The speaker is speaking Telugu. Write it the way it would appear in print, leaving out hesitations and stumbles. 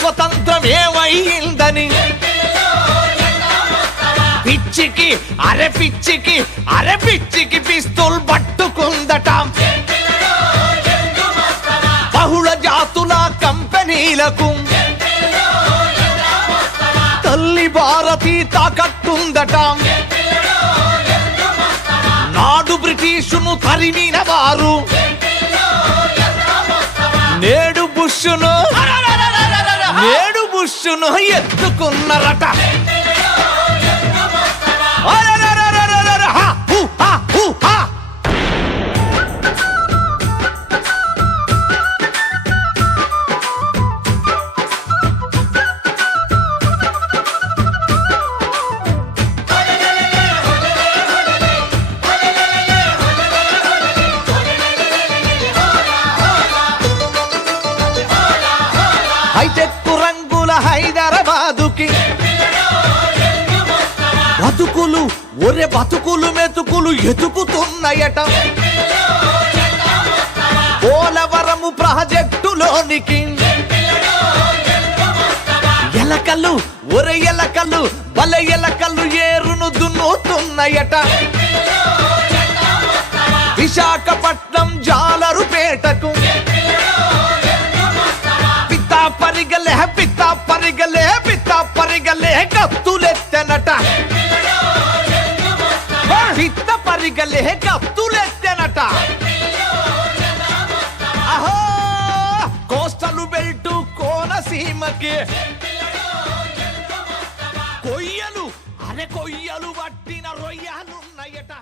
స్వతంత్రమేమైందని పిచ్చికి పిచ్చికి పిస్తూల్ పట్టుకుందట బహుళ జాతుల కంపెనీలకు తల్లి భారతి తాకట్టుందట నాడు బ్రిటిషును తరిమిన వారు నేడు బుష్ను ఎత్తుకున్నారట హైటెక్ రంగుల హైదరాబాదుకి బతుకులు మెతుకులు ఎతుకుతున్నాయట పోలవరము ప్రాజెక్టులోనికి ఎలకలు బల ఎలకలు ఏరును దున్నుతున్నాయట విశాఖపట్నం జాలరుపేటకు పిత్తా పరిగలే కత్తులెత్తనట కత్తులెత్తనట అహో కోస్టల్ బెల్ట్ కోనసీమకి కొయ్యలు పట్టిన రొయ్యలున్నాయట.